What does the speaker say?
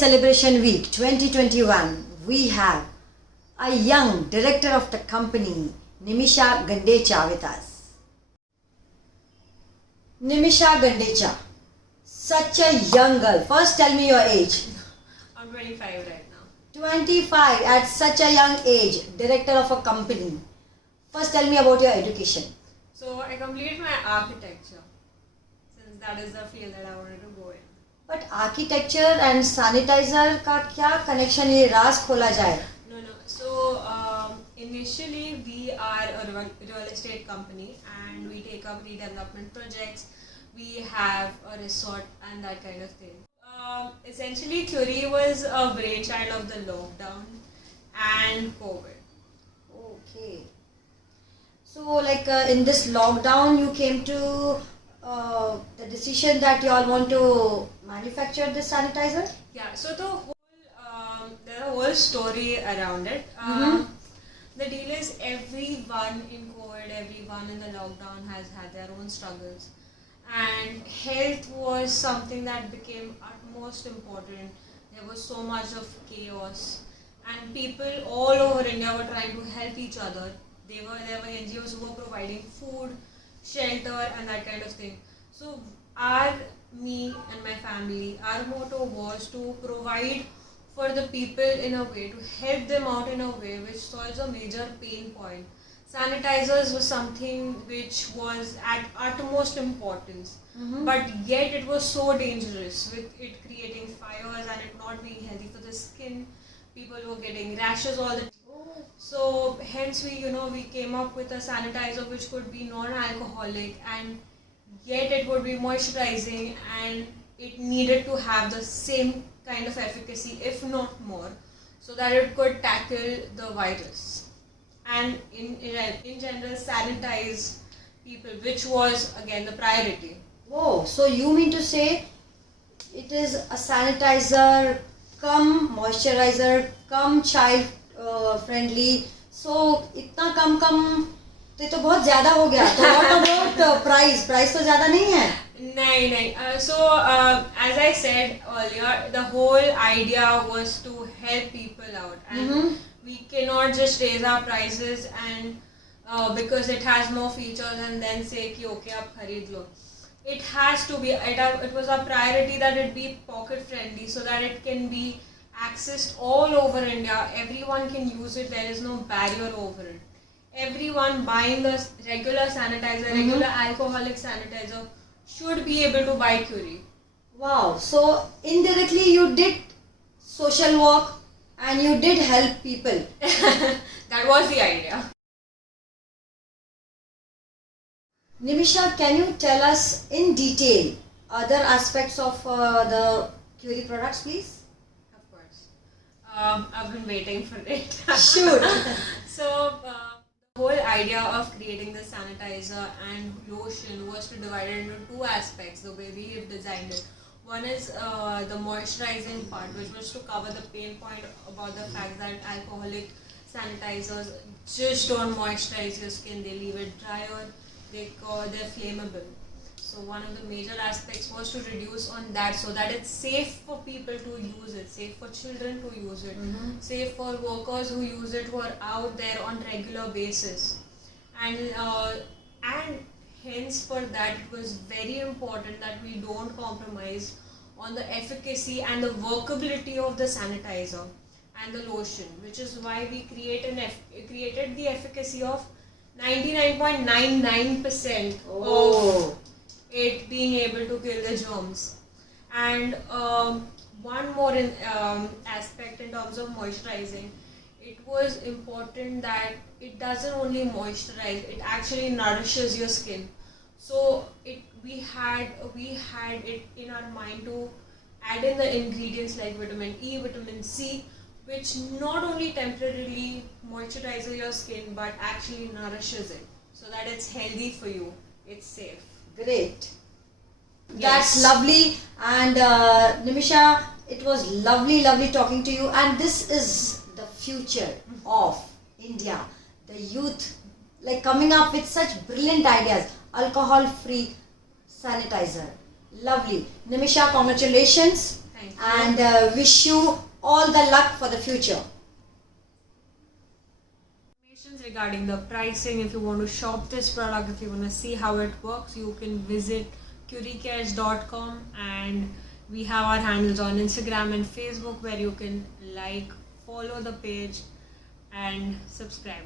Celebration Week 2021, we have a young director of the company, Nimisha Gandecha, with us. Nimisha Gandecha, such a young girl. First, tell me your age. I'm 25 right now. 25 at such a young age, director of a company. First, tell me about your education. So I completed my architecture, since that is the field that I wanted to go in. But architecture and sanitizer का क्या connection ये राज खोला जाए? No. So initially we are a real estate company and we take up redevelopment projects. We have a resort and that kind of thing. Essentially, Curie was a brainchild of the lockdown and COVID. Okay. So, like in this lockdown, you came to the decision that you all want to manufacture this sanitizer? Yeah. So there's a whole story around it. The deal is everyone in COVID, everyone in the lockdown has had their own struggles. And health was something that became utmost important. There was so much of chaos. And people all over India were trying to help each other. There were NGOs who were providing food, shelter and that kind of thing. So me and my family, our motto was to provide for the people in a way, to help them out in a way which solves a major pain point. Sanitizers was something which was at utmost importance, but yet it was so dangerous with it creating fires and it not being healthy for the skin. People were getting rashes all the time. So hence we came up with a sanitizer which could be non-alcoholic and yet it would be moisturizing and it needed to have the same kind of efficacy, if not more, so that it could tackle the virus and in general sanitize people, which was again the priority. Whoa, so you mean to say it is a sanitizer come moisturizer come child friendly, so इतना कम तो बहुत ज़्यादा हो गया. तो what about price तो ज़्यादा नहीं है? नहीं. So as I said earlier, the whole idea was to help people out and we cannot just raise our prices and because it has more features and then say कि okay आप खरीद लो. It has to be, it was a priority that it be pocket friendly so that it can be accessed all over India. Everyone can use it. There is no barrier over it. Everyone buying the regular sanitizer, regular alcoholic sanitizer should be able to buy Curie. Wow, so indirectly you did social work and you did help people. That was the idea. Nimisha, can you tell us in detail other aspects of the Curie products, please? Of course. I've been waiting for it. Shoot. So, the whole idea of creating the sanitizer and lotion was to divide it into two aspects, the way we have designed it. One is the moisturizing part, which was to cover the pain point about the fact that alcoholic sanitizers just don't moisturize your skin, they leave it drier, they're flammable. So one of the major aspects was to reduce on that so that it's safe for people to use it, safe for children to use it, safe for workers who use it, who are out there on regular basis. And hence for that it was very important that we don't compromise on the efficacy and the workability of the sanitizer and the lotion, which is why we created the efficacy of 99.99% of it being able to kill the germs. And one more aspect in terms of moisturizing, it was important that it doesn't only moisturize, it actually nourishes your skin. So we had it in our mind to add in the ingredients like vitamin E, vitamin C, which not only temporarily moisturizes your skin but actually nourishes it so that it's healthy for you, it's safe. Great. Yes. That's lovely. And Nimisha, it was lovely talking to you. And this is the future of India. The youth, like coming up with such brilliant ideas. Alcohol-free sanitizer. Lovely. Nimisha, congratulations. Thank you. and wish you all the luck for the future. Information regarding the pricing, if you want to shop this product, if you want to see how it works, you can visit curiecares.com, and we have our handles on Instagram and Facebook where you can like, follow the page and subscribe.